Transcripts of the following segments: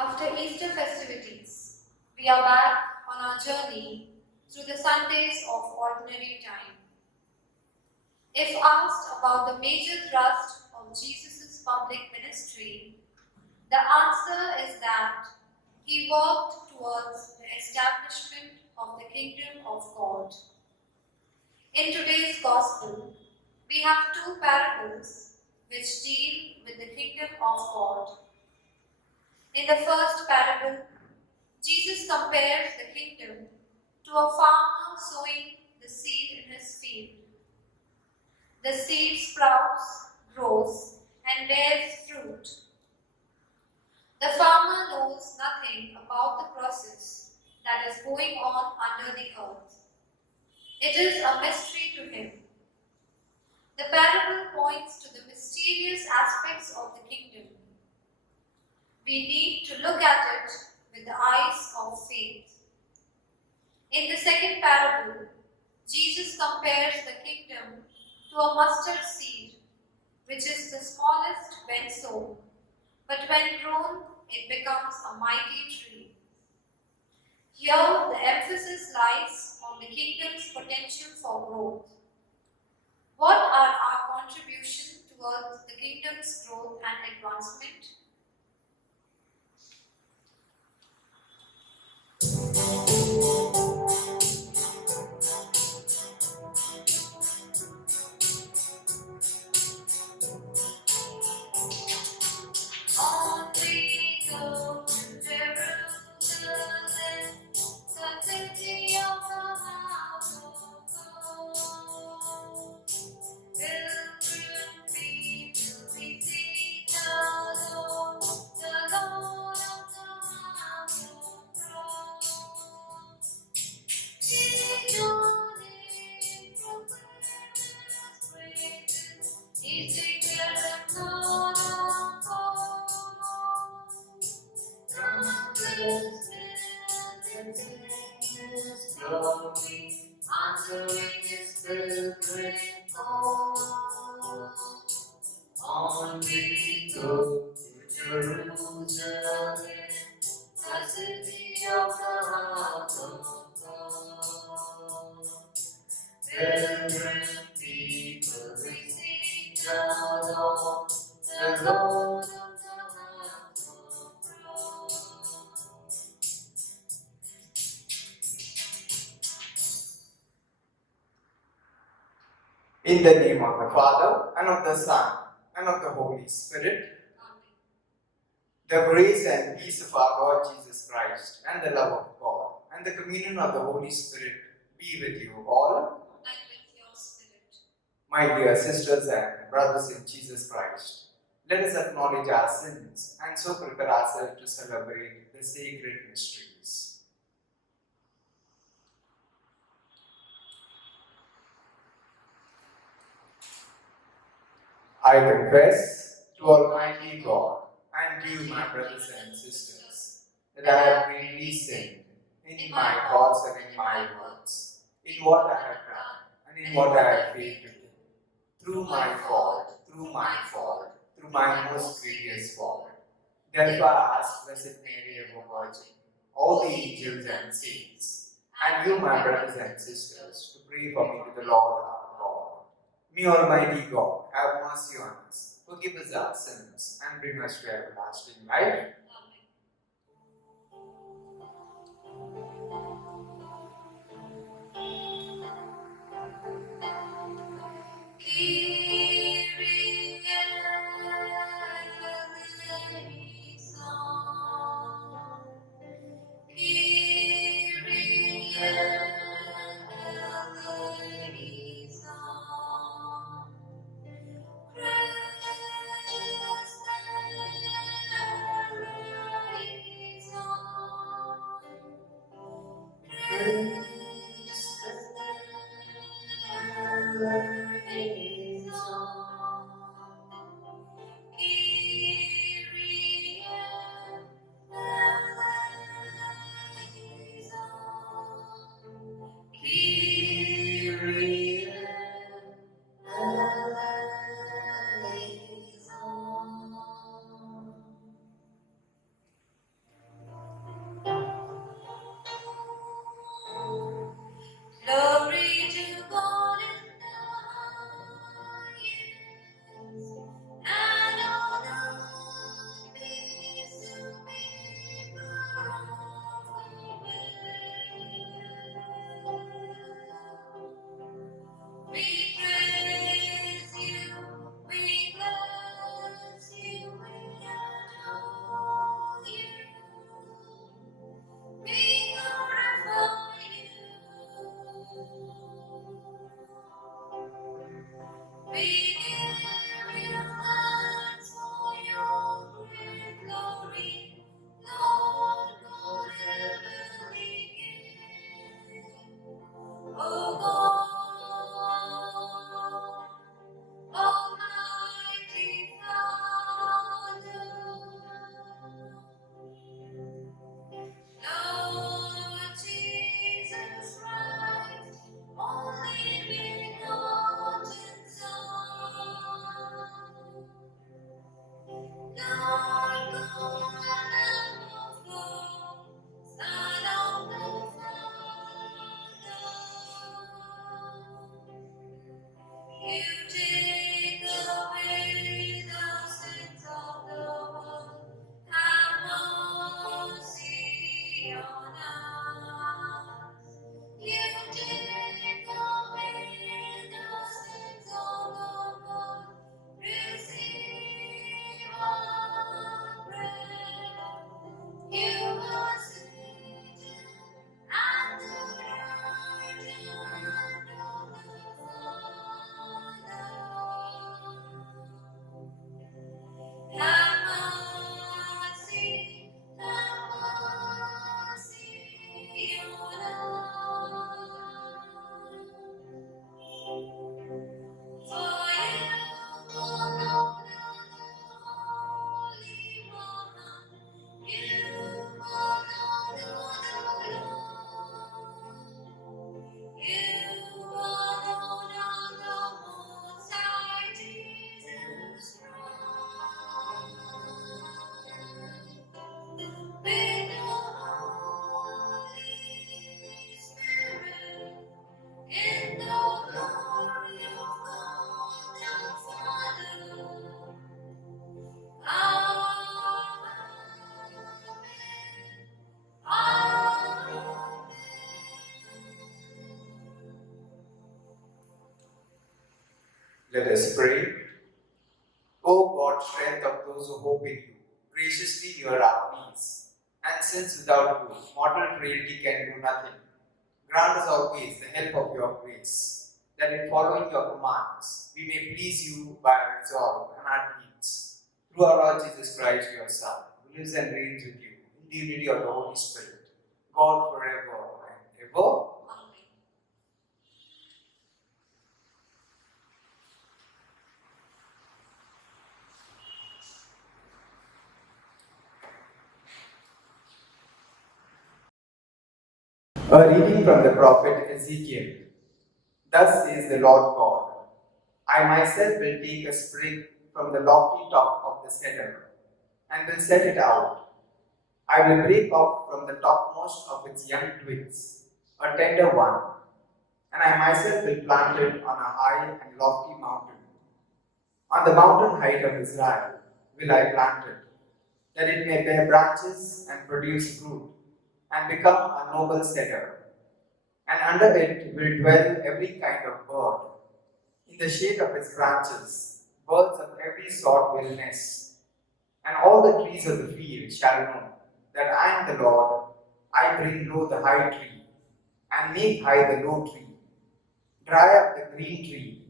After Easter festivities, we are back on our journey through the Sundays of Ordinary Time. If asked about the major thrust of Jesus' public ministry, the answer is that he worked towards the establishment of the kingdom of God. In today's Gospel, we have two parables which deal with the kingdom of God. In the first parable, Jesus compares the kingdom to a farmer sowing the seed in his field. The seed sprouts, grows, and bears fruit. The farmer knows nothing about the process that is going on under the earth. It is a mystery to him. The parable points to the mysterious aspects of the kingdom. We need to look at it with the eyes of faith. In the second parable, Jesus compares the kingdom to a mustard seed, which is the smallest when sown, but when grown, it becomes a mighty tree. Here, the emphasis lies on the kingdom's potential for growth. What are our contributions towards the kingdom's growth and advancement? On we go to Jerusalem, the city of the house of God. Pilgrim people, we seek the Lord of the house of God. He journeyed from Christmas praises, he declared the Lord of God. His glory, answering his pilgrim call. On we go to Jerusalem, the city of the house of God. Pilgrim people, we seek the Lord of the house of God. In the name of the Father, and of the Son, and of the Holy Spirit. Amen. The grace and peace of our Lord Jesus Christ, and the love of God, and the communion of the Holy Spirit be with you all. And with your spirit. My dear sisters and brothers in Jesus Christ, let us acknowledge our sins and so prepare ourselves to celebrate the sacred mysteries. I confess to Almighty God and you, my brothers and sisters, that I have greatly sinned in my thoughts and in my words, in what I have done and in what I have failed to do, through my fault, through my most grievous fault. Therefore I ask Blessed Mary, ever Virgin, all the angels and saints, and you, my brothers and sisters, to pray for me to the Lord our God. May Almighty God have mercy on us, forgive us our sins, and bring us to everlasting life. Kyrie eleison. Kyrie eleison. Christ You take away the sins of the world. Have mercy on us. You take away the sins of the world. Receive our prayer. You are seated at the right hand of the Father. Have mercy on us. For you alone are the Holy One. You alone are the Lord. You alone are the Most High Jesus Christ. With the Holy Spirit, in the glory of God the Father. Amen. Let us pray. O God, strength of those who hope in you, graciously hear our pleas. And since without you, mortal frailty can do nothing, grant us always the help of your grace, that in following your commands, we may please you by our resolve and our deeds. Through our Lord Jesus Christ, your Son, who lives and reigns with you in the unity of the Holy Spirit, God forever and ever. Amen. A reading from the prophet Ezekiel. Thus says the Lord God, I myself will take a sprig from the lofty top of the cedar, and will set it out. I will break off from the topmost of its young twigs a tender one, and I myself will plant it on a high and lofty mountain. On the mountain height of Israel will I plant it, that it may bear branches and produce fruit, and become a noble cedar. And under it will dwell every kind of bird. In the shade of its branches, birds of every sort will nest. And all the trees of the field shall know that I am the Lord. I bring low the high tree, and make high the low tree, dry up the green tree,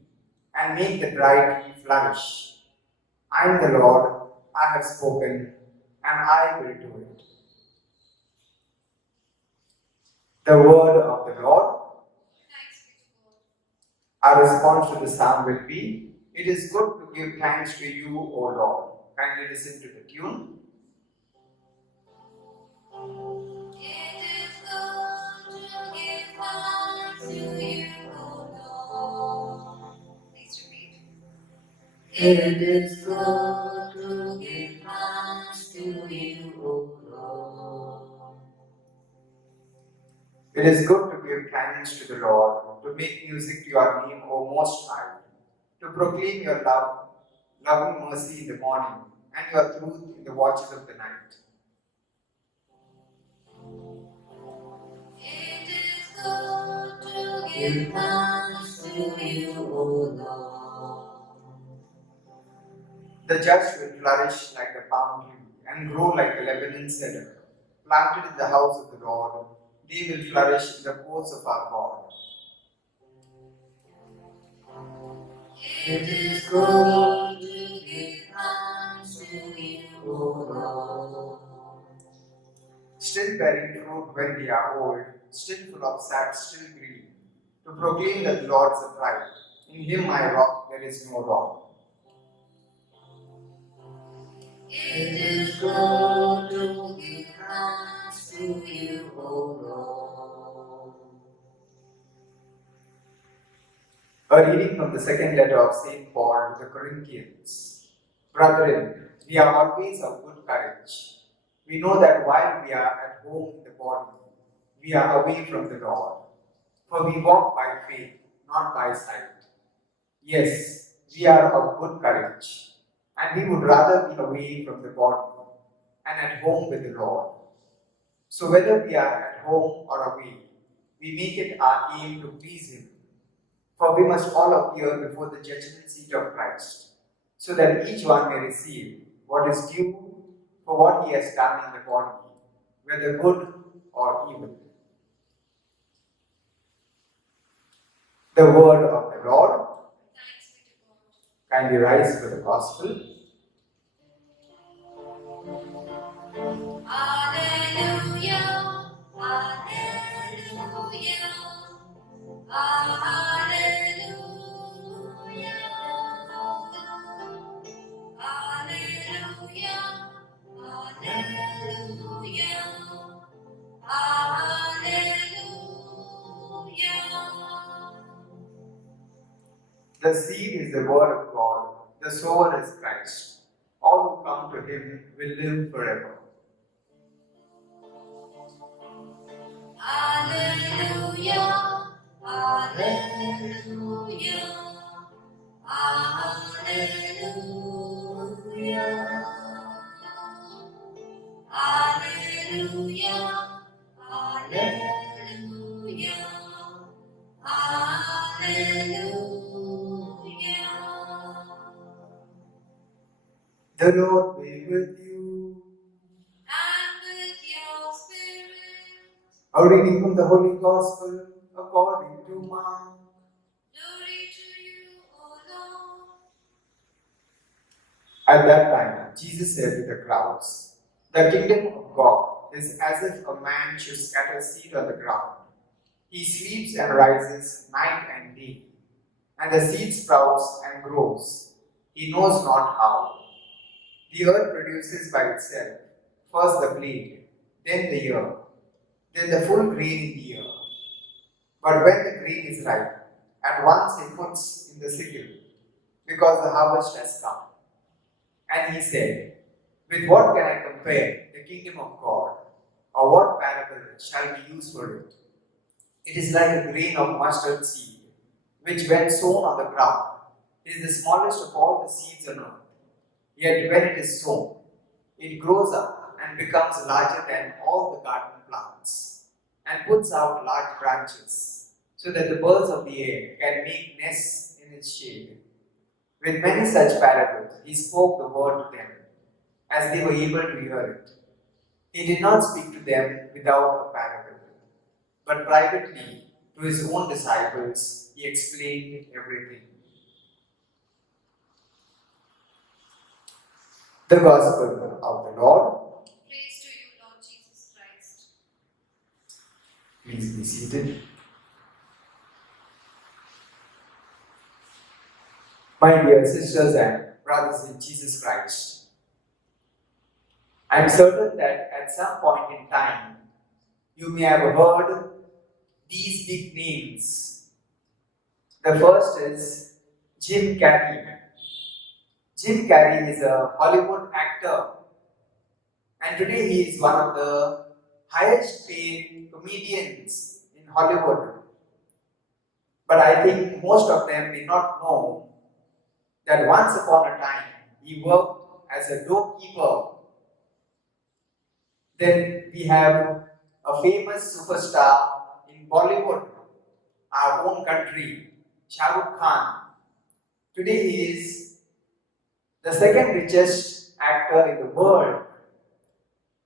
and make the dry tree flourish. I am the Lord, I have spoken, and I will do it. The word of the Lord. Thanks be to God. Our response to the psalm will be, it is good to give thanks to you, O Lord. Kindly listen to the tune. It is good to give thanks to you, O Lord. Please repeat. It is good to give thanks to you, O Lord. It is good to give thanks to the Lord, to make music to your name, O Most High, to proclaim your loving mercy in the morning, and your truth in the watches of the night. It is good to give thanks to you, O Lord. The just will flourish like the palm tree, and grow like the Lebanon cedar. Planted in the house of the Lord, they will flourish in the courts of our God. It is good to give thanks to you, O Lord. Still bearing fruit when they are old, still full of sap, still green, to proclaim that the Lord is upright. In him my rock, there is no wrong. It is good to give thanks to you, O Lord. A reading from the second letter of St. Paul to the Corinthians. Brethren, we are always of good courage. We know that while we are at home in the body, we are away from the Lord. For we walk by faith, not by sight. Yes, we are of good courage, and we would rather be away from the body and at home with the Lord. So whether we are at home or away, we make it our aim to please Him. For we must all appear before the judgment seat of Christ, so that each one may receive what is due for what he has done in the body, whether good or evil. The word of the Lord. Thanks be to God. Kindly rise for the gospel. Alleluia, alleluia, alleluia, alleluia, alleluia, alleluia. The seed is the word of God, the sower is Christ. All who come to Him will live forever. Alleluia, alleluia, alleluia, alleluia, alleluia, alleluia. The Lord be with you. And with your spirit, A reading from the Holy Gospel according to Mark. glory to you, O Lord. At that time, Jesus said to the crowds, "The kingdom of God is as if a man should scatter seed on the ground. He sleeps and rises night and day, and the seed sprouts and grows. He knows not how. The earth produces by itself first the blade, then the ear, then the full grain in the ear. But when the grain is ripe, at once he puts in the sickle, because the harvest has come." And he said, "With what can I compare the kingdom of God? Or what parable shall we use for it? It is like a grain of mustard seed, which when sown on the ground is the smallest of all the seeds on earth. Yet when it is sown, it grows up and becomes larger than all the garden plants, and puts out large branches, so that the birds of the air can make nests in its shade." With many such parables, he spoke the word to them, as they were able to hear it. He did not speak to them without a parable, but privately to his own disciples he explained everything. The Gospel of the Lord. Praise to you, Lord Jesus Christ. Please be seated. My dear sisters and brothers in Jesus Christ, I am certain that at some point in time you may have heard these big names. The first is Jim Carrey. Jim Carrey is a Hollywood actor, and today he is one of the highest paid comedians in Hollywood. But I think most of them may not know that once upon a time he worked as a doorkeeper. Then we have a famous superstar in Bollywood, our own country, Shah Rukh Khan. Today he is the second richest actor in the world.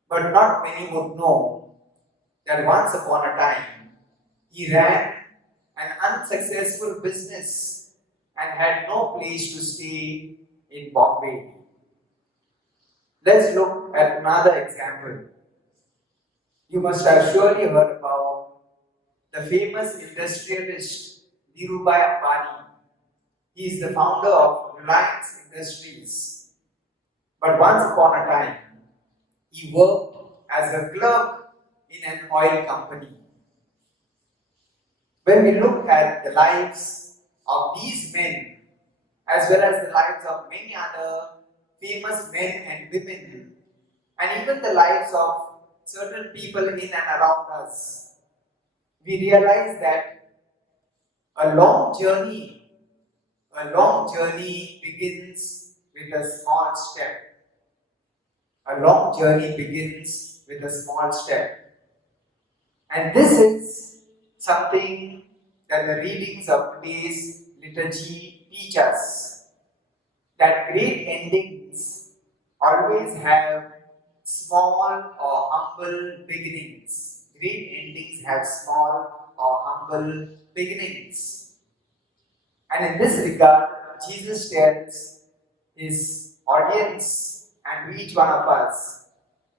But not many would know that once upon a time he ran an unsuccessful business and had no place to stay in Bombay. Let's look at another example. You must have surely heard about the famous industrialist Dhirubhai Ambani. He is the founder of Reliance Industries. But once upon a time, he worked as a clerk in an oil company. When we look at the lives of these men, as well as the lives of many other famous men and women, and even the lives of certain people in and around us, we realize that a long journey, A long journey begins with a small step. A long journey begins with a small step. And this is something that the readings of today's liturgy teach us. That great endings always have small or humble beginnings. Great endings have small or humble beginnings. And in this regard, Jesus tells his audience and each one of us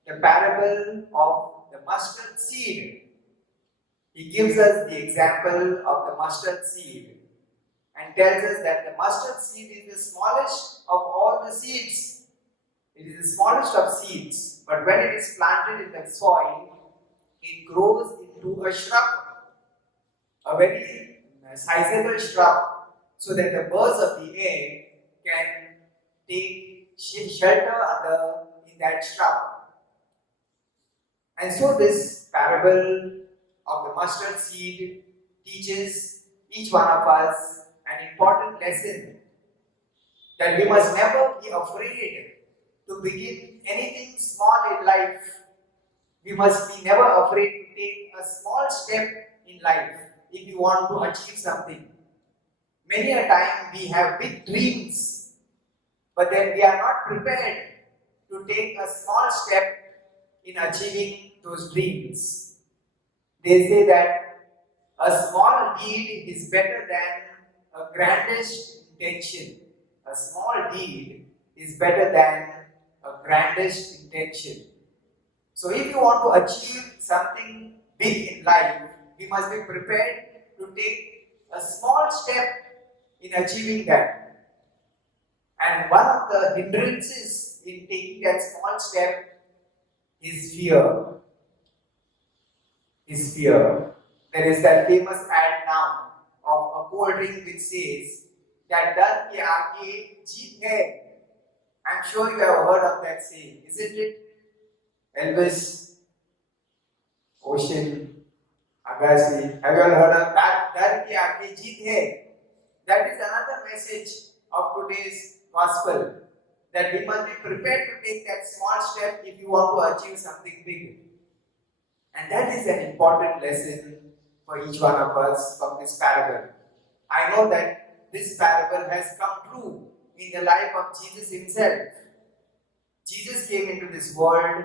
the parable of the mustard seed. He gives us the example of the mustard seed and tells us that the mustard seed is the smallest of all the seeds. It is the smallest of seeds, but when it is planted in the soil, it grows into a shrub, a very sizable shrub, so that the birds of the air can take shelter under in that shrub. And so this parable of the mustard seed teaches each one of us an important lesson, that we must never be afraid to begin anything small in life. We must be never afraid to take a small step in life if you want to achieve something. Many a time we have big dreams, but then we are not prepared to take a small step in achieving those dreams. They say that a small deed is better than a grandest intention. A small deed is better than a grandest intention. So if you want to achieve something big in life, we must be prepared to take a small step in achieving that. And one of the hindrances in taking that small step is fear. There is that famous ad now of a cold drink which says that "Dar ke aage jeet hai." I'm sure you have heard of that saying, isn't it? Elvis, Ocean, Agassi. Have you all heard of that? Dar ke aage jeet hai. That is another message of today's gospel, that we must be prepared to take that small step if you want to achieve something big. And that is an important lesson for each one of us from this parable. I know that this parable has come true in the life of Jesus himself. Jesus came into this world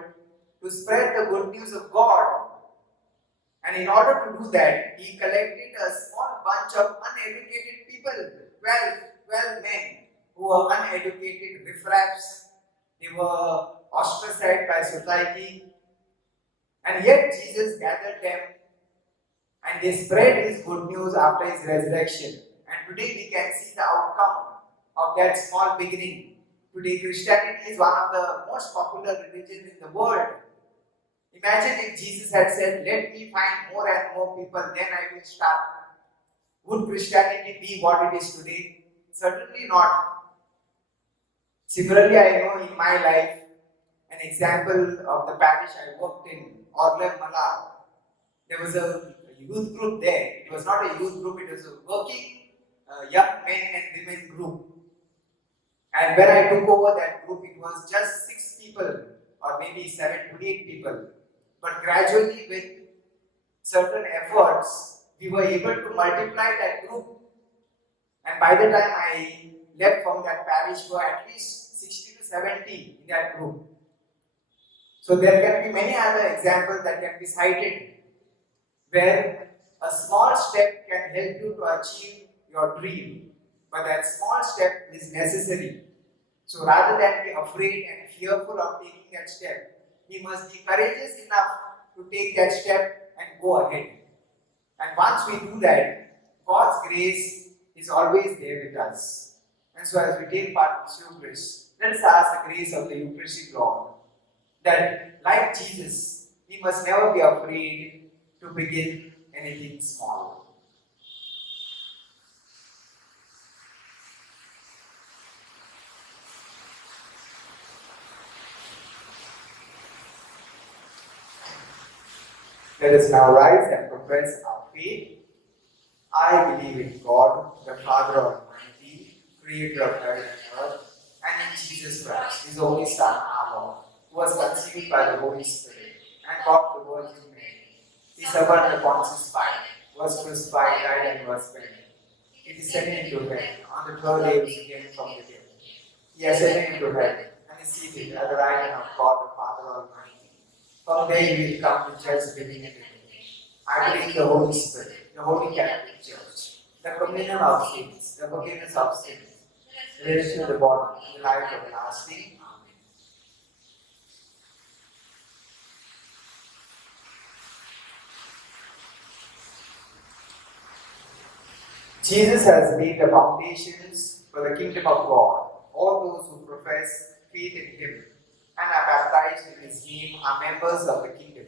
to spread the good news of God. And in order to do that, he collected a small bunch of uneducated people, 12 men who were uneducated riffraffs. They were ostracized by society. And yet Jesus gathered them and they spread his good news after his resurrection. And today we can see the outcome of that small beginning. Today Christianity is one of the most popular religions in the world. Imagine if Jesus had said, "Let me find more and more people, then I will start." Would Christianity be what it is today? Certainly not. Similarly, I know in my life an example of the parish I worked in, Orlev Malad. There was a youth group there. It was not a youth group, it was a working young men and women group. And when I took over that group, it was just 6 people, or maybe 7 to 8 people. But gradually, with certain efforts, we were able to multiply that group. And by the time I left from that parish, were at least 60 to 70 in that group. So there can be many other examples that can be cited, where a small step can help you to achieve your dream, but that small step is necessary. So rather than be afraid and fearful of taking that step, we must be courageous enough to take that step and go ahead. And once we do that, God's grace is always there with us. And so as we take part in this Eucharist, let us ask the grace of the Eucharistic Lord, that like Jesus, we must never be afraid to begin anything small. Let us now rise and profess our faith. I believe in God, the Father Almighty, creator of heaven and earth, and in Jesus Christ, his only Son, our Lord, who was conceived by the Holy Spirit and got the Virgin Mary. He suffered the Pontius Pilate, was crucified, died, and was buried. He descended into heaven. On the third day, he was again from the dead. He ascended into heaven and is seated at the right hand of God the Father Almighty. From there, he will come to judge the living and the dead. I believe the Holy Spirit, the Holy Catholic Church, the communion of saints, the forgiveness of sins, the resurrection of the body, the life everlasting. Jesus has laid the foundations for the kingdom of God. All those who profess faith in him and are baptized in his name are members of the kingdom.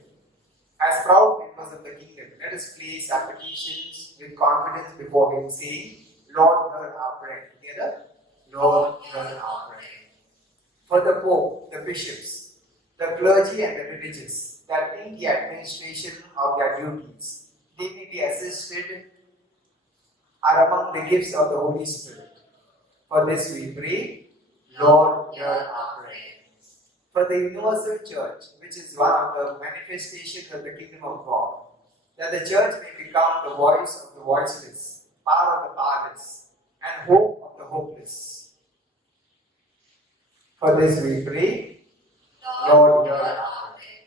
As proud members of the kingdom, let us place our petitions with confidence before him, saying, Lord, hear our prayer. Together, Lord, hear our prayer. For the Pope, the bishops, the clergy and the religious, that in the administration of their duties, they may be assisted are among the gifts of the Holy Spirit. For this we pray, Lord, hear our prayer. For the universal church, which is one of the manifestations of the kingdom of God, that the church may become the voice of the voiceless, power of the powerless, and hope of the hopeless. For this we pray, Lord, hear our prayer.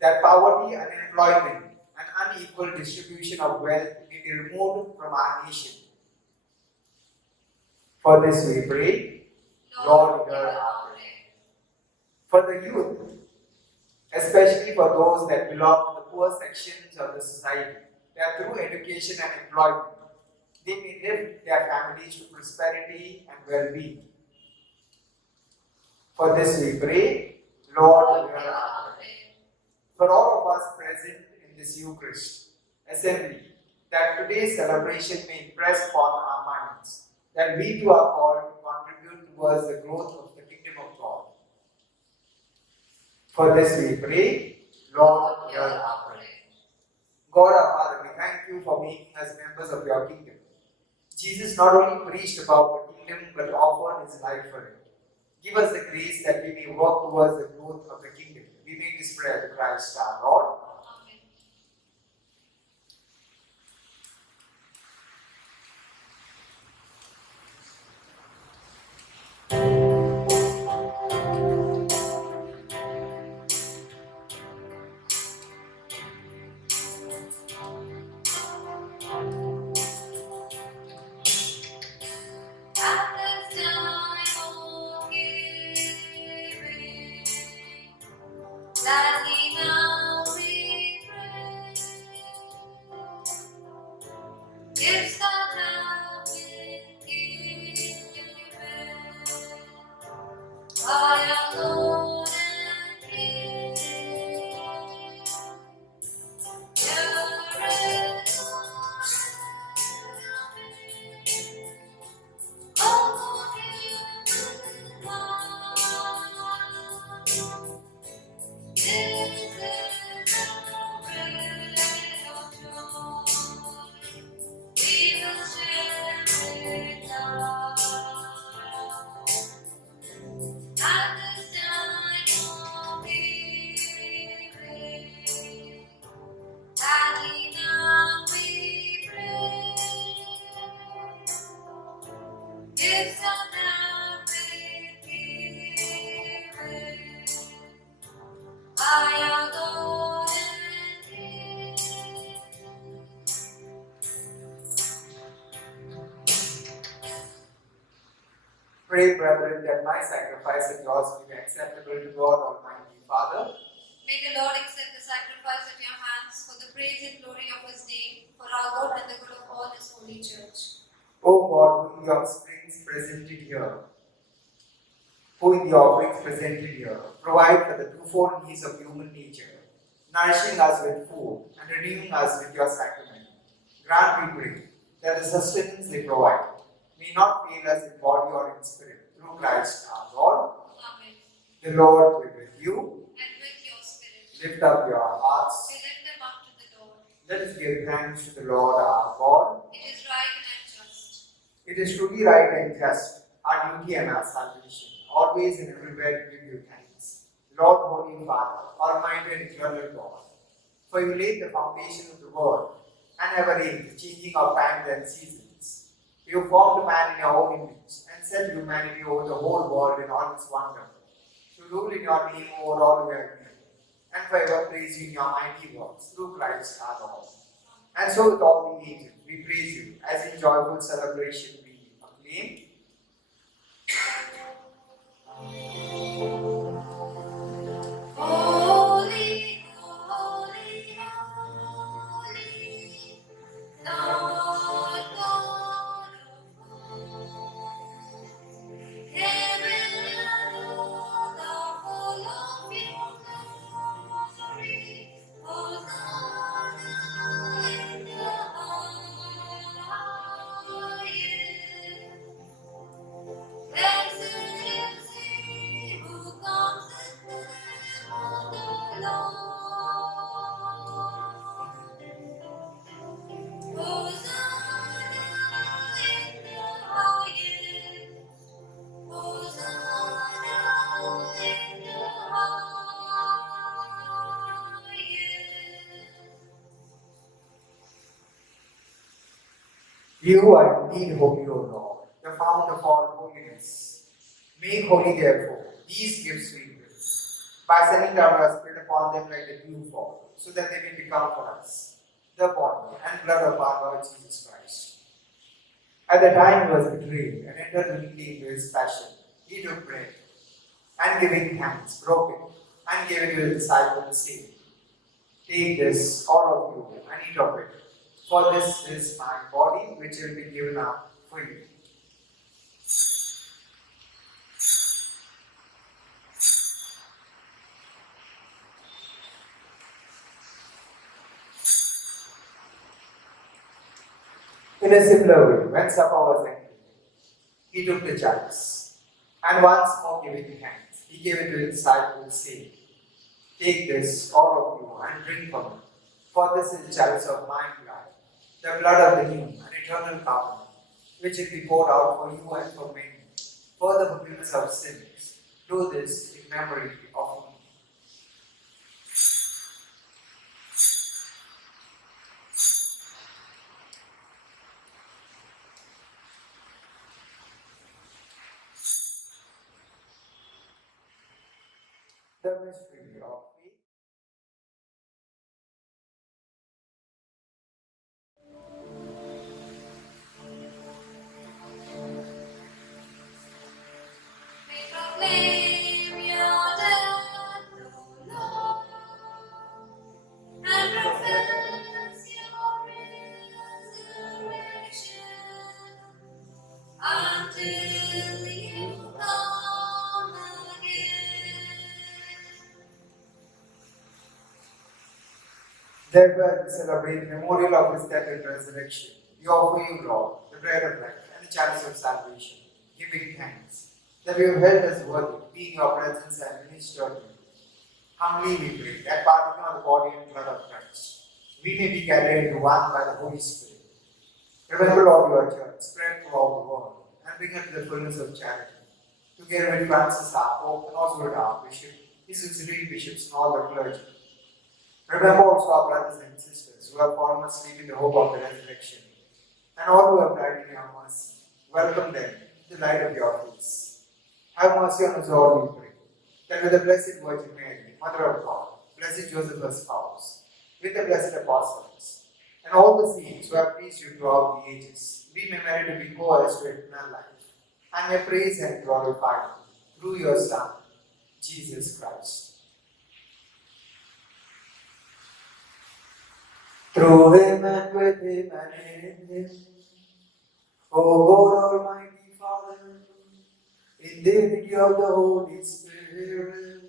That poverty, unemployment, and unequal distribution of wealth may be removed from our nation. For this we pray, Lord, hear our prayer. For the youth, especially for those that belong to the poor sections of the society, that through education and employment, they may lift their families to prosperity and well-being. For this we pray, Lord, hear our prayer. For all of us present in this Eucharist assembly, that today's celebration may impress upon our minds, that we too are called to contribute towards the growth of the kingdom of God. For this we pray, Lord, hear our prayer. God our Father, we thank you for making us members of your kingdom. Jesus not only preached about the kingdom, but offered his life for it. Give us the grace that we may work towards the growth of the kingdom. We make this prayer to Christ our Lord. Amen. At this time of giving, that he now we pray, gifts that have been given by our Lord and King. Your is all human love. This is the bread of joy. We will share it now. At this time of giving, that he now we pray. Gifts that have been given by our Lord and King. Pray, brethren, that my sacrifice and yours may be acceptable to God Almighty Father. May the Lord accept the sacrifice at your hands for the praise and glory of his name, for our good and the good of all his holy church. O God, who in the offerings presented here, provide for the twofold needs of human nature, nourishing us with food and renewing us with your sacrament. Grant, we pray, that the sustenance they provide may not fail us in body or in spirit, through Christ our Lord. Amen. The Lord be with you. And with your spirit, Lift up your hearts. we lift them up to the Lord. Let us give thanks to the Lord our God. It is right and just. It is truly right and just, our duty and our salvation, always and everywhere to give you thanks. Lord, Holy Father, Almighty and eternal God, for you laid the foundation of the world and have arranged the changing of times and seasons. You formed man in your own image and set humanity over the whole world in all its wonder, to rule in your name over all who have made, and forever praise you in your mighty works through Christ our Lord. And so with all the ages, we praise you as in joyful celebration we acclaim. Holy, holy, holy, Lord God of hosts. Heaven and earth are full of your glory. Hosanna in the highest. Blessed is he who comes in the name of the Lord. Hosanna in the highest. Hosanna in the highest. You are indeed holy, O Lord, the fount of all holiness. Make holy, therefore, these gifts we bring, by sending down our Spirit upon them like the dew fall, so that they may become for us the body and blood of our Lord Jesus Christ. At the time he was betrayed and entered willingly into his passion, he took bread, and giving thanks, broke it, and gave it to his disciples, saying, Take this, all of you, and eat of it, for this is my body, which will be given up for you. In a similar way, when supper was ended, he took the chalice, and once more giving thanks, he gave it to his disciples, saying, Take this, all of you, and drink from it, for this is the chalice of my blood, the blood of the new and eternal covenant, which will be poured out for you and for many, for the forgiveness of sins. Do this in memory of me. The mystery of faith. We proclaim your death, O Lord, and profess your resurrection until you come again. Therefore, we celebrate the memorial of his death and resurrection. We offer you, Lord, the bread of life and the chalice of salvation, giving thanks that you have held us worthy, be in your presence and minister to you. Humbly we pray that partaking of the body and blood of Christ, we may be gathered into one by the Holy Spirit. Remember, Lord, your church, spread throughout the world, and bring her to the fullness of charity. Together with Francis, our Pope, and Oswald, our Bishop, his auxiliary bishops, and all the clergy. Remember also our brothers and sisters who have fallen asleep in the hope of the resurrection, and all who have died in your mercy. Welcome them to the light of your face. Have mercy on us all, we pray, that with the Blessed Virgin Mary, Mother of God, Blessed Joseph, her spouse, with the blessed apostles, and all the saints who have pleased you throughout the ages, we may merit to be co-heirs to eternal life, and may praise and glorify you through your Son, Jesus Christ. Through him and with him and in him, O God Almighty Father, in the unity of the Holy Spirit,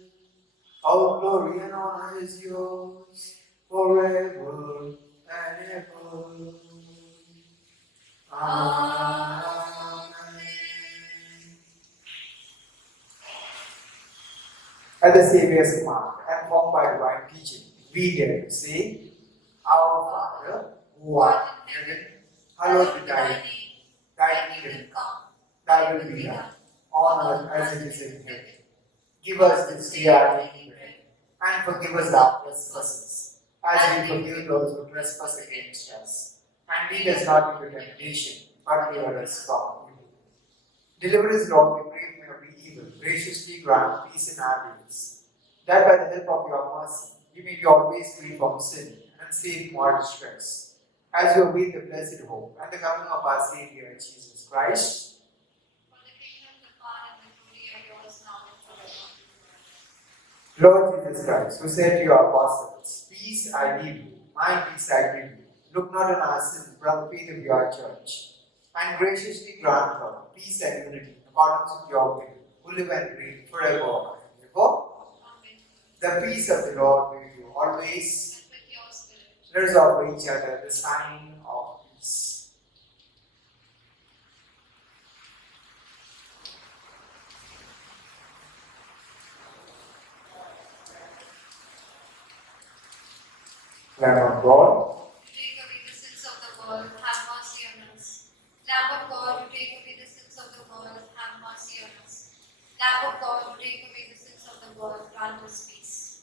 all glory and honor is yours forever and ever. Amen. At the Saviour's command and formed by divine teaching, we dare to say, Our Father, who art in heaven, hallowed be thy name. Thy kingdom come. Thy will be done, on earth as it is in heaven. Give us this day our daily bread, and forgive us our trespasses, as we forgive those who trespass against us. And lead us not into temptation, but deliver us from evil. Deliver us, Lord, we pray, from every evil. Graciously grant peace in our days, that by the help of your mercy, we may be always free from sin and safe from all distress, as we await the blessed hope and the coming of our Savior Jesus Christ. For the kingdom, the power, and the glory are yours now and forever. Lord Jesus Christ, who said to your apostles, Peace I leave you, my peace I give you. Look not on our sins, but on the faith of your church, and graciously grant her peace and unity in accordance with your will, who live and reign forever and ever. Amen. The peace of the Lord be with you always. And with your spirit. Let us offer each other the sign of peace. Lamb of God, You take away the sins of the world, have mercy on us. Lamb of God, you take away the sins of the world, have mercy on us. Lamb of God, you take away the sins of the world, grant us peace.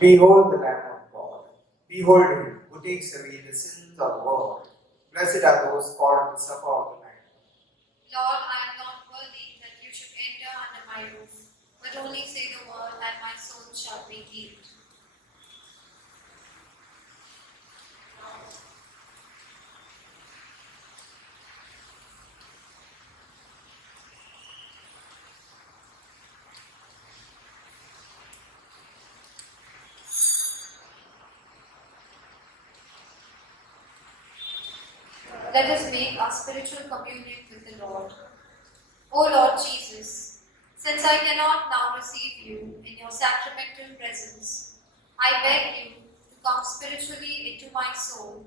behold the Lamb of God. Behold him who takes away the sins of the world. Blessed are those called to the supper of the Lamb. Lord, I am not worthy that you should enter under my roof, but only say the word, and my soul shall be healed. Let us make our spiritual communion with the Lord. O Lord Jesus, since I cannot now receive you in your sacramental presence, I beg you to come spiritually into my soul,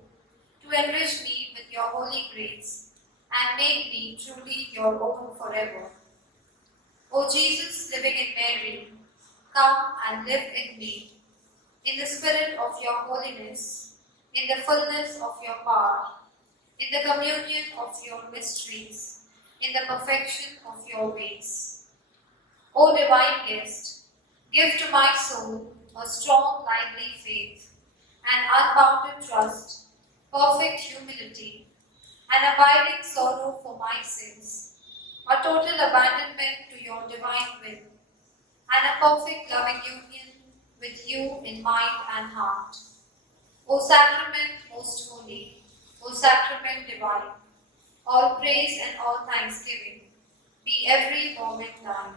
to enrich me with your holy grace, and make me truly your own forever. O Jesus, living in Mary, come and live in me, in the spirit of your holiness, in the fullness of your power, in the communion of your mysteries, in the perfection of your ways. O divine guest, give to my soul a strong, lively faith, an unbounded trust, perfect humility, an abiding sorrow for my sins, a total abandonment to your divine will, and a perfect loving union with you in mind and heart. O sacrament most holy, O sacrament divine, all praise and all thanksgiving be every moment thine.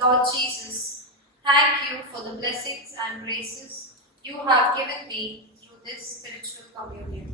Lord Jesus, thank you for the blessings and graces you have given me through this spiritual communion.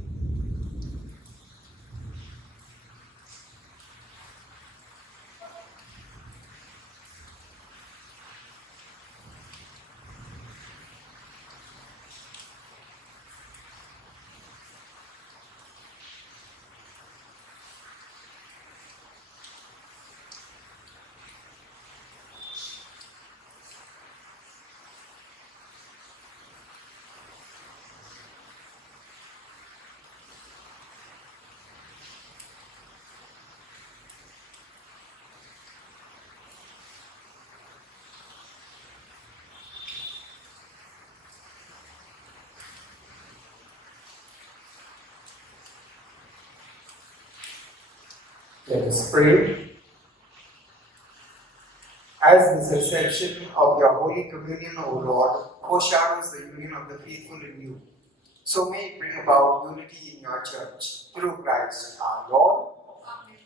Let us pray. As this reception of your Holy Communion, O Lord, foreshadows the union of the faithful in you, so may it bring about unity in your church through Christ our Lord. Amen.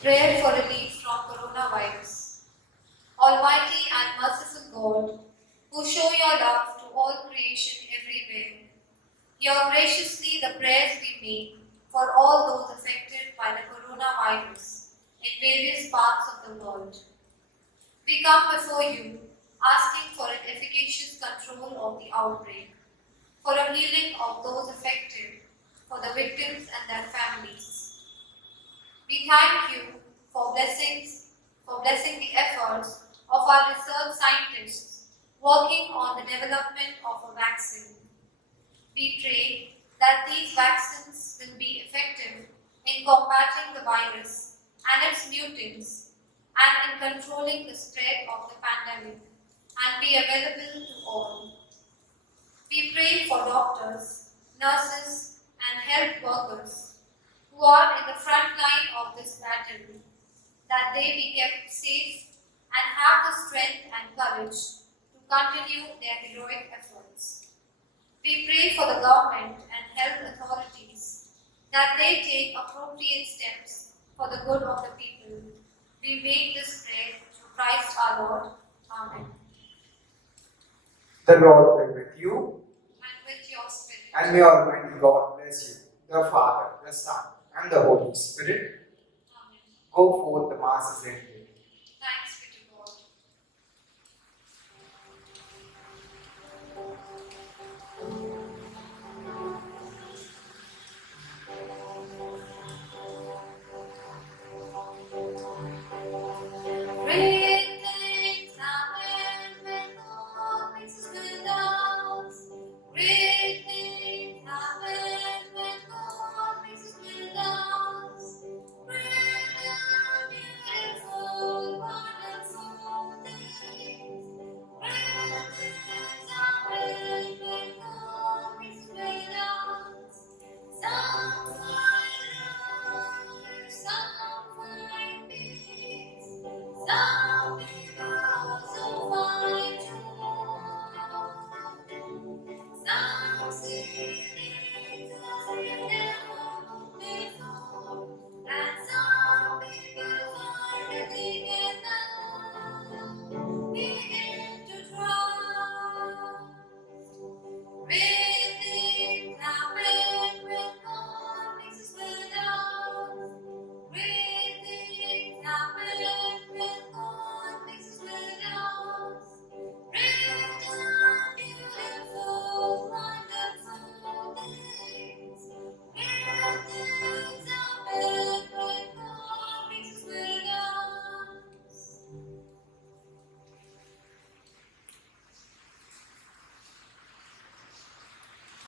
Prayer for relief from coronavirus. Almighty and merciful God, who show your love to all creation everywhere, hear graciously the prayers we make for all those affected by the coronavirus in various parts of the world. We come before you asking for an efficacious control of the outbreak, for a healing of those affected, for the victims and their families. We thank you for blessing the efforts of of our research scientists working on the development of a vaccine. We pray that these vaccines will be effective in combating the virus and its mutants and in controlling the spread of the pandemic and be available to all. We pray for doctors, nurses, and health workers who are in the front line of this battle, that they be kept safe and have the strength and courage to continue their heroic efforts. We pray for the government and health authorities that they take appropriate steps for the good of the people. We make this prayer through Christ our Lord. Amen. The Lord be with you, And with your spirit. and may Almighty God bless you, the Father, the Son, and the Holy Spirit. Amen. Go forth the masses in